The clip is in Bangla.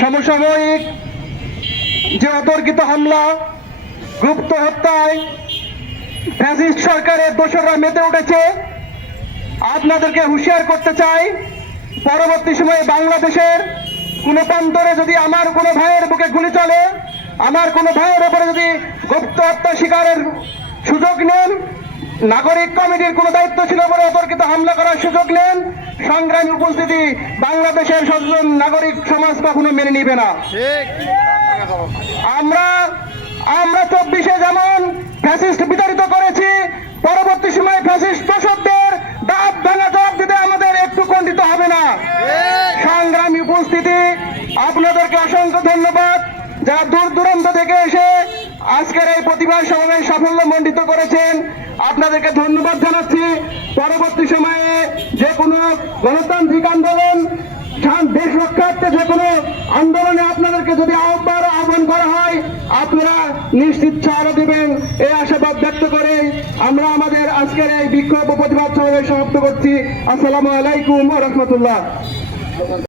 সমসাময়িক যে অতর্কিত হামলা, গুপ্ত হত্যায় ফ্যাসিস্ট সরকারের দোসররা মেতে উঠেছে, আপনাদেরকে হুঁশিয়ার করতে চাই, পরবর্তী সময়ে বাংলাদেশের কোনো প্রান্তরে যদি আমার কোনো ভাইয়ের বুকে গুলি চলে, আমার কোনো ভাইয়ের উপরে যদি গুপ্ত হত্যা শিকারের সুযোগ নেন, নাগরিক কমিটির কোনো দায়িত্ব ছিল বলে অতর্কিত হামলা করার সুযোগ নেন, সংগ্রামী উপস্থিতি বাংলাদেশের সচেতন নাগরিক সমাজ কখনো মেনে নিবে না। আমরা 24-এ যেমন ফ্যাসিস্ট বিতাড়িত করেছি, পরবর্তী সময়ে ফ্যাসিস্ট দোসরদের দাঁত ভাঙা জবাব দিতে আমাদের একটু কুণ্ঠিত হবে না। সংগ্রামী উপস্থিতি, আপনাদেরকে অসংখ্য ধন্যবাদ যারা দূর দূরান্ত থেকে এসে আজকের এই প্রতিবাদ সমাবেশ সাফল্যমণ্ডিত করেছেন। আপনাদেরকে ধন্যবাদ জানাচ্ছি। পরবর্তী সময়ে যে কোনো গণতান্ত্রিক আন্দোলন, দেশ রক্ষার্থে যে কোনো আন্দোলনে আপনাদেরকে যদি আহ্বান করা হয়, আপনারা নিশ্চিত সাড়া দেবেন এই আশাবাদ ব্যক্ত করে আমরা আমাদের আজকের এই বিক্ষোভ ও প্রতিবাদ সমাবেশ সমাপ্ত করছি। আসসালামু আলাইকুম ওয়া রাহমাতুল্লাহ।